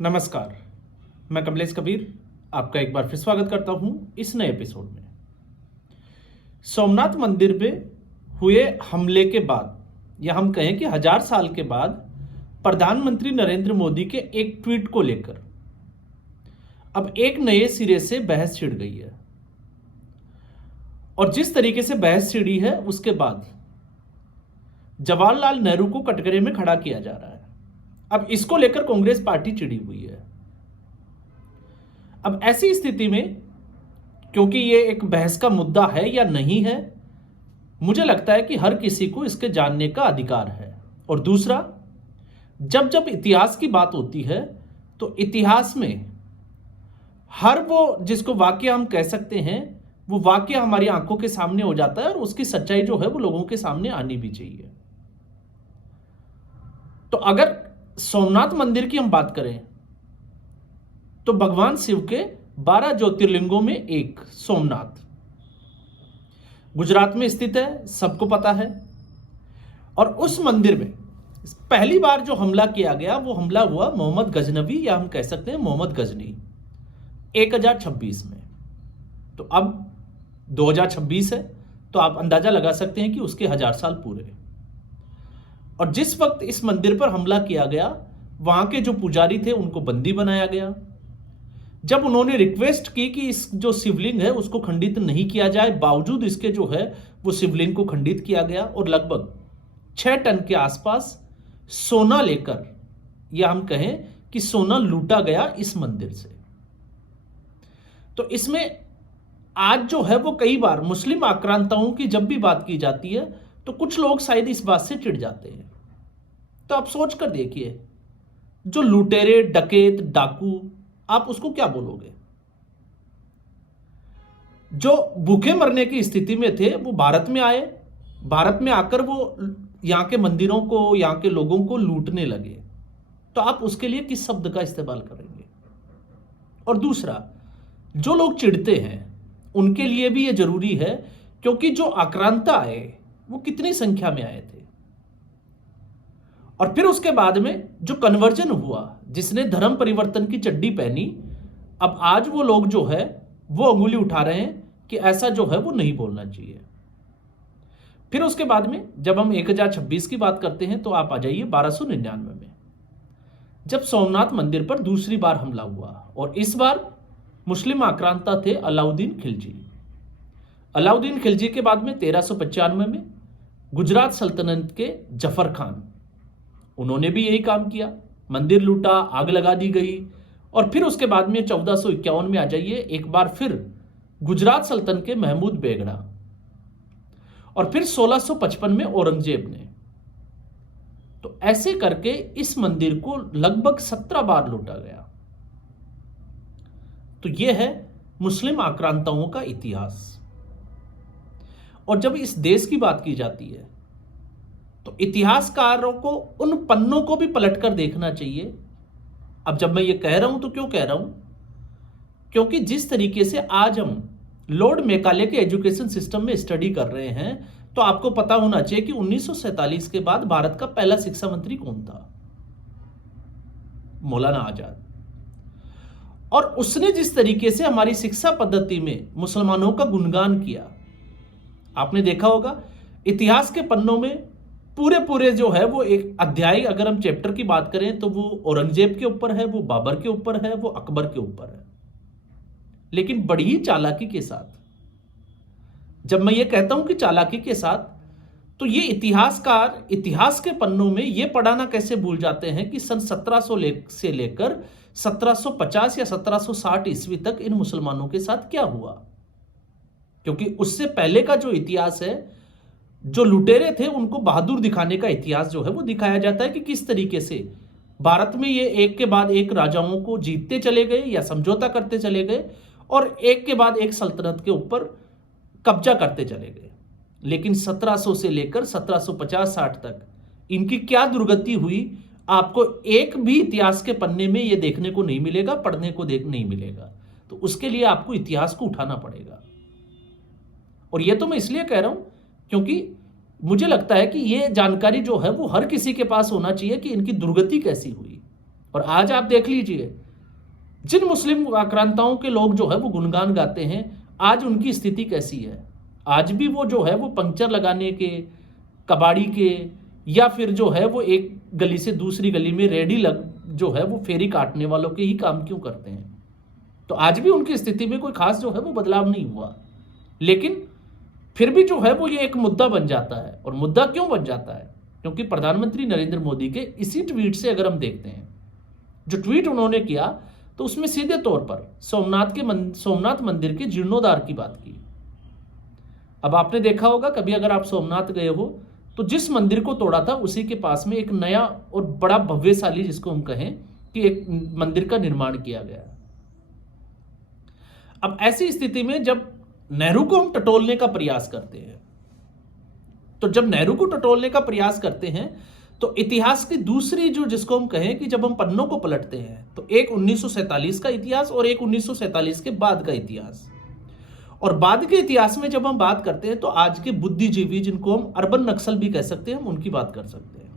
नमस्कार। मैं कमलेश कबीर आपका एक बार फिर स्वागत करता हूं इस नए एपिसोड में। सोमनाथ मंदिर पे हुए हमले के बाद या हम कहें कि 1000 साल के बाद प्रधानमंत्री नरेंद्र मोदी के एक ट्वीट को लेकर अब एक नए सिरे से बहस छिड़ गई है। और जिस तरीके से बहस छिड़ी है उसके बाद जवाहरलाल नेहरू को कटघरे में खड़ा किया जा रहा है। अब इसको लेकर कांग्रेस पार्टी चिड़ी हुई है। अब ऐसी स्थिति में, क्योंकि ये एक बहस का मुद्दा है या नहीं है, मुझे लगता है कि हर किसी को इसके जानने का अधिकार है। और दूसरा, जब जब इतिहास की बात होती है तो इतिहास में हर वो जिसको वाक्य हम कह सकते हैं वो वाक्य हमारी आंखों के सामने हो जाता है और उसकी सच्चाई जो है वो लोगों के सामने आनी भी चाहिए। तो अगर सोमनाथ मंदिर की हम बात करें तो भगवान शिव के 12 ज्योतिर्लिंगों में एक सोमनाथ गुजरात में स्थित है, सबको पता है। और उस मंदिर में पहली बार जो हमला किया गया वो हमला हुआ मोहम्मद गजनवी या हम कह सकते हैं मोहम्मद गजनी 1026 में। तो अब 2026 है तो आप अंदाजा लगा सकते हैं कि उसके 1000 साल पूरे। और जिस वक्त इस मंदिर पर हमला किया गया वहां के जो पुजारी थे उनको बंदी बनाया गया। जब उन्होंने रिक्वेस्ट की कि इस जो शिवलिंग है उसको खंडित नहीं किया जाए, बावजूद इसके जो है वो शिवलिंग को खंडित किया गया और लगभग 6 टन के आसपास सोना लेकर, या हम कहें कि सोना लूटा गया इस मंदिर से। तो इसमें आज जो है वो कई बार मुस्लिम आक्रांताओं की जब भी बात की जाती है तो कुछ लोग शायद इस बात से चिढ़ जाते हैं। तो आप सोच कर देखिए, जो लुटेरे, डकैत, डाकू, आप उसको क्या बोलोगे? जो भूखे मरने की स्थिति में थे वो भारत में आए, भारत में आकर वो यहां के मंदिरों को, यहां के लोगों को लूटने लगे। तो आप उसके लिए किस शब्द का इस्तेमाल करेंगे? और दूसरा, जो लोग चिढ़ते हैं उनके लिए भी यह जरूरी है, क्योंकि जो आक्रांता आए वो कितनी संख्या में आए थे। और फिर उसके बाद में जो कन्वर्जन हुआ, जिसने धर्म परिवर्तन की चड्डी पहनी, अब आज वो लोग जो है वो अंगुली उठा रहे हैं कि ऐसा जो है वो नहीं बोलना चाहिए। फिर उसके बाद में जब हम 1026 की बात करते हैं तो आप आ जाइए 1299 में, जब सोमनाथ मंदिर पर दूसरी बार हमला हुआ। और इस बार मुस्लिम आक्रांता थे अलाउद्दीन खिलजी। अलाउद्दीन खिलजी के बाद में 1395 में गुजरात सल्तनत के जफर खान, उन्होंने भी यही काम किया, मंदिर लूटा, आग लगा दी गई। और फिर उसके बाद में 1451 में आ जाइए, एक बार फिर गुजरात सल्तनत के महमूद बेगड़ा। और फिर 1655 में औरंगजेब ने। तो ऐसे करके इस मंदिर को लगभग 17 बार लूटा गया। तो यह है मुस्लिम आक्रांताओं का इतिहास। और जब इस देश की बात की जाती है तो इतिहासकारों को उन पन्नों को भी पलटकर देखना चाहिए। अब जब मैं ये कह रहा हूं तो क्यों कह रहा हूं? क्योंकि जिस तरीके से आज हम लॉर्ड मैकाले के एजुकेशन सिस्टम में स्टडी कर रहे हैं, तो आपको पता होना चाहिए कि 1947 के बाद भारत का पहला शिक्षा मंत्री कौन था? मौलाना आजाद। और उसने जिस तरीके से हमारी शिक्षा पद्धति में मुसलमानों का गुणगान किया, आपने देखा होगा इतिहास के पन्नों में पूरे पूरे जो है वो एक अध्याय, अगर हम चैप्टर की बात करें तो वो औरंगजेब के ऊपर है, वो बाबर के ऊपर है, वो अकबर के ऊपर है। लेकिन बड़ी ही चालाकी के साथ, जब मैं ये कहता हूं कि चालाकी के साथ, तो ये इतिहासकार इतिहास के पन्नों में ये पढ़ाना कैसे भूल जाते हैं कि सन 1700 से लेकर 1750 या 1760 ईस्वी तक इन मुसलमानों के साथ क्या हुआ। क्योंकि उससे पहले का जो इतिहास है, जो लुटेरे थे उनको बहादुर दिखाने का इतिहास जो है वो दिखाया जाता है कि किस तरीके से भारत में ये एक के बाद एक राजाओं को जीतते चले गए या समझौता करते चले गए और एक के बाद एक सल्तनत के ऊपर कब्जा करते चले गए। लेकिन 1700 से लेकर 1750-60 तक इनकी क्या दुर्गति हुई, आपको एक भी इतिहास के पन्ने में यह देखने को नहीं मिलेगा, पढ़ने को नहीं मिलेगा। तो उसके लिए आपको इतिहास को उठाना पड़ेगा। और यह तो मैं इसलिए कह रहा हूं क्योंकि मुझे लगता है कि यह जानकारी जो है वो हर किसी के पास होना चाहिए कि इनकी दुर्गति कैसी हुई और आज आप देख लीजिए, जिन मुस्लिम आक्रांताओं के लोग जो है वो गुणगान गाते हैं, आज उनकी स्थिति कैसी है। आज भी वो जो है वो पंक्चर लगाने के, कबाड़ी के, या फिर जो है वो एक गली से दूसरी गली में रेडी लग जो है वो फेरी काटने वालों के ही काम क्यों करते हैं। तो आज भी उनकी स्थिति में कोई खास जो है वो बदलाव नहीं हुआ। लेकिन फिर भी जो है वो ये एक मुद्दा बन जाता है। और मुद्दा क्यों बन जाता है? क्योंकि प्रधानमंत्री नरेंद्र मोदी के इसी ट्वीट से अगर हम देखते हैं, जो ट्वीट उन्होंने किया, तो उसमें सीधे तौर पर सोमनाथ मंदिर के जीर्णोद्धार की बात की। अब आपने देखा होगा, कभी अगर आप सोमनाथ गए हो तो जिस मंदिर को तोड़ा था उसी के पास में एक नया और बड़ा भव्यशाली, जिसको हम कहें कि एक मंदिर का निर्माण किया गया। अब ऐसी स्थिति में जब नेहरू को हम टटोलने का प्रयास करते हैं, तो जब नेहरू को टटोलने का प्रयास करते हैं तो इतिहास की दूसरी जो, जिसको हम कहें कि जब हम पन्नों को पलटते हैं, तो एक 1947 का इतिहास और एक 1947 के बाद का इतिहास। और बाद के इतिहास में जब हम बात करते हैं तो आज के बुद्धिजीवी, जिनको हम अर्बन नक्सल भी कह सकते हैं, हम उनकी बात कर सकते हैं।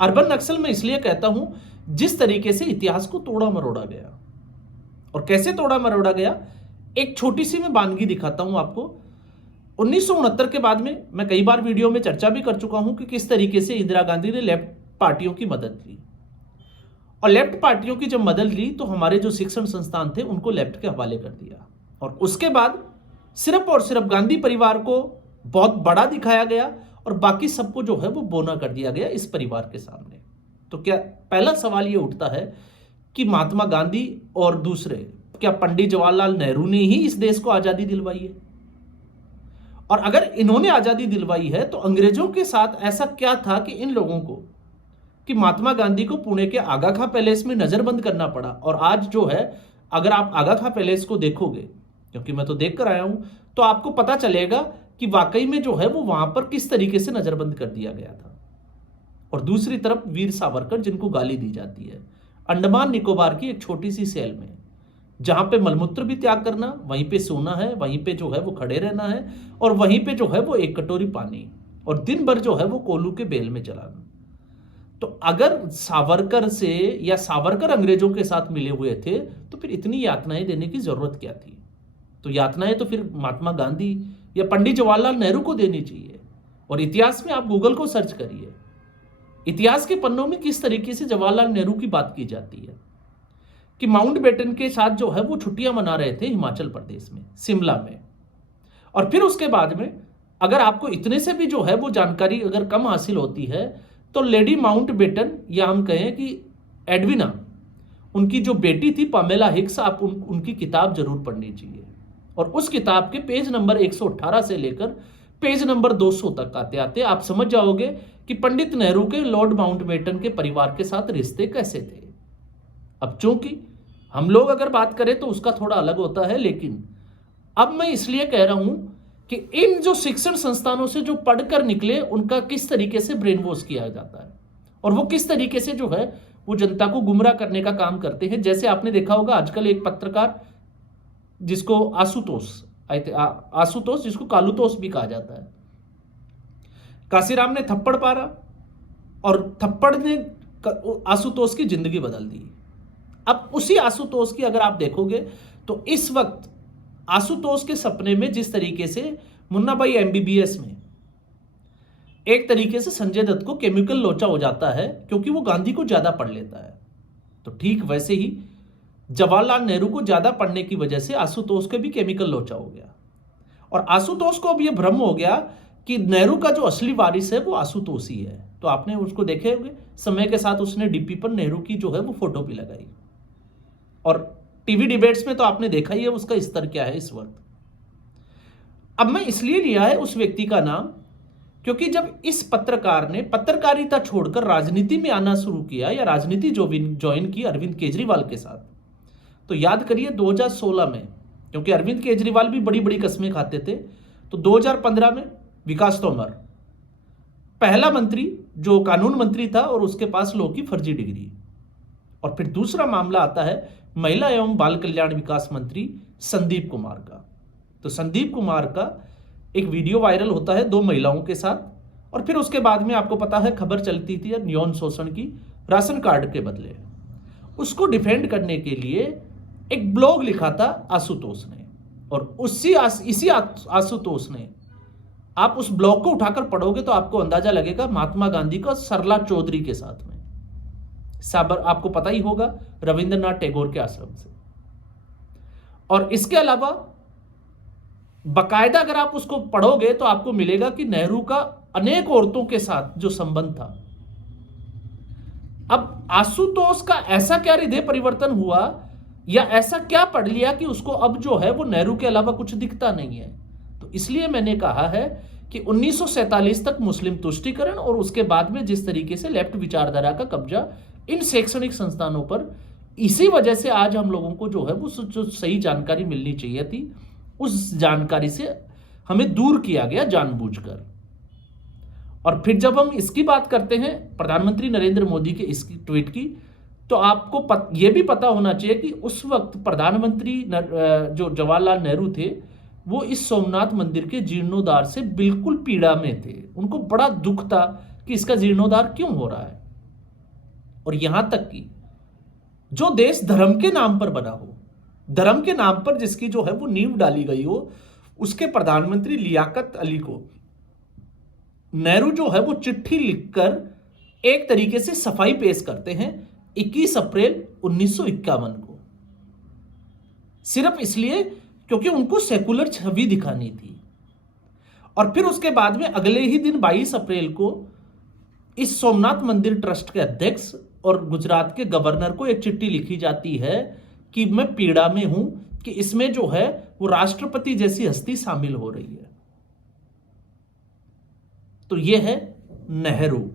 अर्बन नक्सल मैं इसलिए कहता हूं, जिस तरीके से इतिहास को तोड़ा मरोड़ा गया। और कैसे तोड़ा मरोड़ा गया, एक छोटी सी मैं वानगी दिखाता हूं आपको। 1969 के बाद में मैं कई बार वीडियो में चर्चा भी कर चुका हूं कि किस तरीके से इंदिरा गांधी ने लेफ्ट पार्टियों की मदद ली। और लेफ्ट पार्टियों की जब मदद ली तो हमारे जो शिक्षण संस्थान थे उनको लेफ्ट के हवाले कर दिया। और उसके बाद सिर्फ और सिर्फ गांधी परिवार को बहुत बड़ा दिखाया गया और बाकी सबको जो है वो बोना कर दिया गया इस परिवार के सामने। तो क्या पहला सवाल ये उठता है कि महात्मा गांधी और दूसरे, क्या पंडित जवाहरलाल नेहरू ने ही इस देश को आजादी दिलवाई है? और अगर इन्होंने आजादी दिलवाई है तो अंग्रेजों के साथ ऐसा क्या था कि इन लोगों को, कि महात्मा गांधी को पुणे के आगा खां पैलेस में नजरबंद करना पड़ा। और आज जो है, अगर आप आगा खां पैलेस को देखोगे, क्योंकि मैं तो देख कर आया हूं, तो आपको पता चलेगा कि वाकई में जो है वो वहां पर किस तरीके से नजरबंद कर दिया गया था। और दूसरी तरफ वीर सावरकर, जिनको गाली दी जाती है, अंडमान निकोबार की एक छोटी सी सेल में, जहां पे मलमूत्र भी त्याग करना, वहीं पे सोना है, वहीं पे जो है वो खड़े रहना है, और वहीं पे जो है वो एक कटोरी पानी, और दिन भर जो है वो कोलू के बेल में चलाना। तो अगर सावरकर से, या सावरकर अंग्रेजों के साथ मिले हुए थे, तो फिर इतनी यातनाएं देने की जरूरत क्या थी? तो यातनाएं तो फिर महात्मा गांधी या पंडित जवाहरलाल नेहरू को देनी चाहिए। और इतिहास में आप गूगल को सर्च करिए, इतिहास के पन्नों में किस तरीके से जवाहरलाल नेहरू की बात की जाती है, कि माउंटबेटन के साथ जो है वो छुट्टियां मना रहे थे हिमाचल प्रदेश में, शिमला में। और फिर उसके बाद में अगर आपको इतने से भी जो है वो जानकारी अगर कम हासिल होती है, तो लेडी माउंटबेटन, या हम कहें कि एडविना, उनकी जो बेटी थी पामेला हिक्स, आप उनकी किताब जरूर पढ़नी चाहिए। और उस किताब के पेज नंबर 118 से लेकर पेज नंबर 200 तक आते आते आप समझ जाओगे कि पंडित नेहरू के लॉर्ड माउंटबेटन के परिवार के साथ रिश्ते कैसे थे। अब चूंकि हम लोग अगर बात करें तो उसका थोड़ा अलग होता है, लेकिन अब मैं इसलिए कह रहा हूं कि इन जो शिक्षण संस्थानों से जो पढ़कर निकले, उनका किस तरीके से ब्रेन वॉश किया जाता है, और वो किस तरीके से जो है वो जनता को गुमराह करने का काम करते हैं। जैसे आपने देखा होगा, आजकल एक पत्रकार, जिसको आशुतोष, जिसको कालूतोष भी कहा जाता है, काशीराम ने थप्पड़ मारा और थप्पड़ ने आशुतोष की जिंदगी बदल दी। अब उसी आशुतोष की अगर आप देखोगे तो इस वक्त आशुतोष के सपने में जिस तरीके से मुन्ना भाई एमबीबीएस में एक तरीके से संजय दत्त को केमिकल लोचा हो जाता है, क्योंकि वो गांधी को ज्यादा पढ़ लेता है, तो ठीक वैसे ही जवाहरलाल नेहरू को ज्यादा पढ़ने की वजह से आशुतोष के भी केमिकल लोचा हो गया। और आशुतोष को अब यह भ्रम हो गया कि नेहरू का जो असली वारिस है वो आशुतोष ही है। तो आपने उसको देखे होंगे, समय के साथ उसने डीपी पर नेहरू की जो है वो फोटो भी लगाई। और टीवी डिबेट्स में तो आपने देखा ही है उसका स्तर क्या है इस वक्त। अब मैं इसलिए लिया है उस व्यक्ति का नाम, क्योंकि जब इस पत्रकार ने पत्रकारिता छोड़कर राजनीति में आना शुरू किया, या राजनीति जो ज्वाइन की अरविंद केजरीवाल के साथ, तो याद करिए 2016 में, क्योंकि अरविंद केजरीवाल भी बड़ी बड़ी कस्में खाते थे, तो 2015 में विकास तोमर, पहला मंत्री जो कानून मंत्री था और उसके पास लॉ की फर्जी डिग्री। और फिर दूसरा मामला आता है महिला एवं बाल कल्याण विकास मंत्री संदीप कुमार का। तो संदीप कुमार का एक वीडियो वायरल होता है 2 महिलाओं के साथ, और फिर उसके बाद में आपको पता है खबर चलती थी यौन शोषण की, राशन कार्ड के बदले। उसको डिफेंड करने के लिए एक ब्लॉग लिखा था आशुतोष ने, और इसी आशुतोष ने, आप उस ब्लॉग को उठाकर पढ़ोगे तो आपको अंदाजा लगेगा महात्मा गांधी का सरला चौधरी के साथ में, साबर आपको पता ही होगा, रविंद्रनाथ टैगोर के आश्रम से। और इसके अलावा बकायदा अगर आप उसको पढ़ोगे तो आपको मिलेगा कि नेहरू का अनेक औरतों के साथ जो संबंध था। अब आशुतोष का ऐसा क्या हृदय परिवर्तन हुआ या ऐसा क्या पढ़ लिया कि उसको अब जो है वो नेहरू के अलावा कुछ दिखता नहीं है। तो इसलिए मैंने कहा है कि 1947 तक मुस्लिम तुष्टीकरण और उसके बाद में जिस तरीके से लेफ्ट विचारधारा का कब्जा इन शैक्षणिक संस्थानों पर, इसी वजह से आज हम लोगों को जो है वो जो सही जानकारी मिलनी चाहिए थी उस जानकारी से हमें दूर किया गया जानबूझकर। और फिर जब हम इसकी बात करते हैं प्रधानमंत्री नरेंद्र मोदी के इस ट्वीट की, तो आपको यह भी पता होना चाहिए कि उस वक्त प्रधानमंत्री जो जवाहरलाल नेहरू थे वो इस सोमनाथ मंदिर के जीर्णोद्धार से बिल्कुल पीड़ा में थे। उनको बड़ा दुख था कि इसका जीर्णोद्धार क्यों हो रहा है। और यहां तक कि जो देश धर्म के नाम पर बना हो, धर्म के नाम पर जिसकी जो है वो नींव डाली गई हो, उसके प्रधानमंत्री लियाकत अली को नेहरू जो है वो चिट्ठी लिखकर एक तरीके से सफाई पेश करते हैं 21 अप्रैल 1951 को, सिर्फ इसलिए क्योंकि उनको सेकुलर छवि दिखानी थी। और फिर उसके बाद में अगले ही दिन 22 अप्रैल को इस सोमनाथ मंदिर ट्रस्ट के अध्यक्ष और गुजरात के गवर्नर को एक चिट्ठी लिखी जाती है कि मैं पीड़ा में हूं कि इसमें जो है वो राष्ट्रपति जैसी हस्ती शामिल हो रही है। तो ये है नेहरू।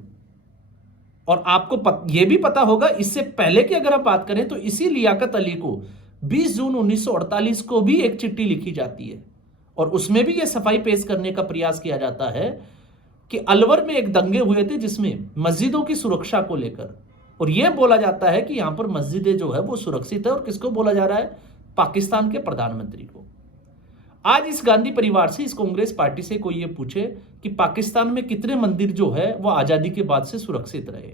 और आपको यह भी पता होगा इससे पहले की अगर आप बात करें तो इसी लियाकत अली को 20 जून 1948 को भी एक चिट्ठी लिखी जाती है और उसमें भी यह सफाई पेश करने का प्रयास किया जाता है कि अलवर में एक दंगे हुए थे जिसमें मस्जिदों की सुरक्षा को लेकर, और यह बोला जाता है कि यहां पर मस्जिदें जो है वो सुरक्षित है। और किसको बोला जा रहा है? पाकिस्तान के प्रधानमंत्री को। आज इस गांधी परिवार से, इस कांग्रेस पार्टी से कोई ये पूछे कि पाकिस्तान में कितने मंदिर जो है वो आजादी के बाद से सुरक्षित रहे,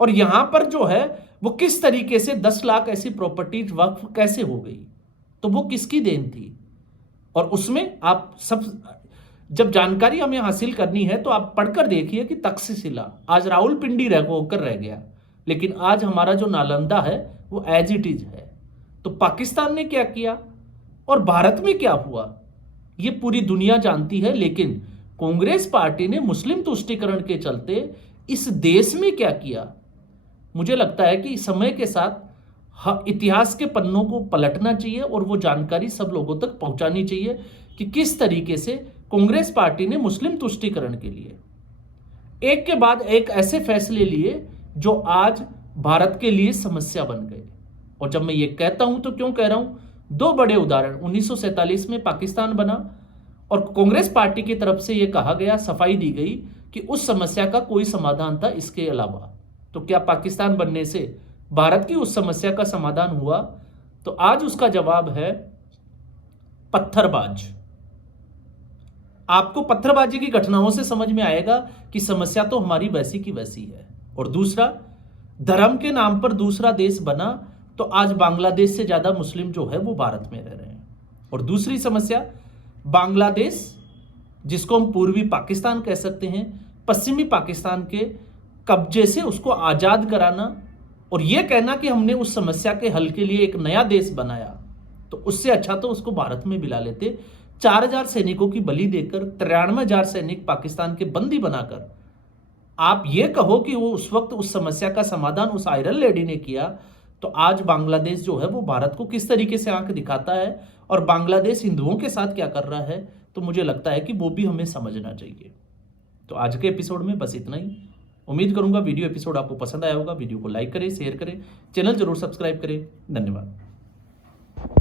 और यहां पर जो है वो किस तरीके से 10 लाख ऐसी प्रॉपर्टीज वक्फ कैसे हो गई, तो वो किसकी देन थी। और उसमें आप सब जब जानकारी हमें हासिल करनी है तो आप पढ़कर देखिए कि तक्षशिला आज रावलपिंडी होकर रह गया, लेकिन आज हमारा जो नालंदा है वो एज इट इज है। तो पाकिस्तान ने क्या किया और भारत में क्या हुआ ये पूरी दुनिया जानती है, लेकिन कांग्रेस पार्टी ने मुस्लिम तुष्टीकरण के चलते इस देश में क्या किया। मुझे लगता है कि समय के साथ इतिहास के पन्नों को पलटना चाहिए और वो जानकारी सब लोगों तक पहुंचानी चाहिए कि किस तरीके से कांग्रेस पार्टी ने मुस्लिम तुष्टीकरण के लिए एक के बाद एक ऐसे फैसले लिए जो आज भारत के लिए समस्या बन गए। और जब मैं ये कहता हूं तो क्यों कह रहा हूं, 2 बड़े उदाहरण 1947 में पाकिस्तान बना और कांग्रेस पार्टी की तरफ से यह कहा गया, सफाई दी गई कि उस समस्या का कोई समाधान था इसके अलावा। तो क्या पाकिस्तान बनने से भारत की उस समस्या का समाधान हुआ? तो आज उसका जवाब है पत्थरबाज। आपको पत्थरबाजी की घटनाओं से समझ में आएगा कि समस्या तो हमारी वैसी की वैसी है। और दूसरा, धर्म के नाम पर दूसरा देश बना तो आज बांग्लादेश से ज्यादा मुस्लिम जो है वो भारत में रह रहे हैं। और दूसरी समस्या, बांग्लादेश जिसको हम पूर्वी पाकिस्तान कह सकते हैं, पश्चिमी पाकिस्तान के कब्जे से उसको आजाद कराना और यह कहना कि हमने उस समस्या के हल के लिए एक नया देश बनाया, तो उससे अच्छा तो उसको भारत में मिला लेते। 4000 सैनिकों की बलि देकर 93,000 सैनिक पाकिस्तान के बंदी बनाकर आप ये कहो कि वो उस वक्त उस समस्या का समाधान उस आयरन लेडी ने किया, तो आज बांग्लादेश जो है वो भारत को किस तरीके से आंख दिखाता है और बांग्लादेश हिंदुओं के साथ क्या कर रहा है, तो मुझे लगता है कि वो भी हमें समझना चाहिए। तो आज के एपिसोड में बस इतना ही। उम्मीद करूंगा वीडियो एपिसोड आपको पसंद आया होगा। वीडियो को लाइक करें, शेयर करें, चैनल जरूर सब्सक्राइब करें। धन्यवाद।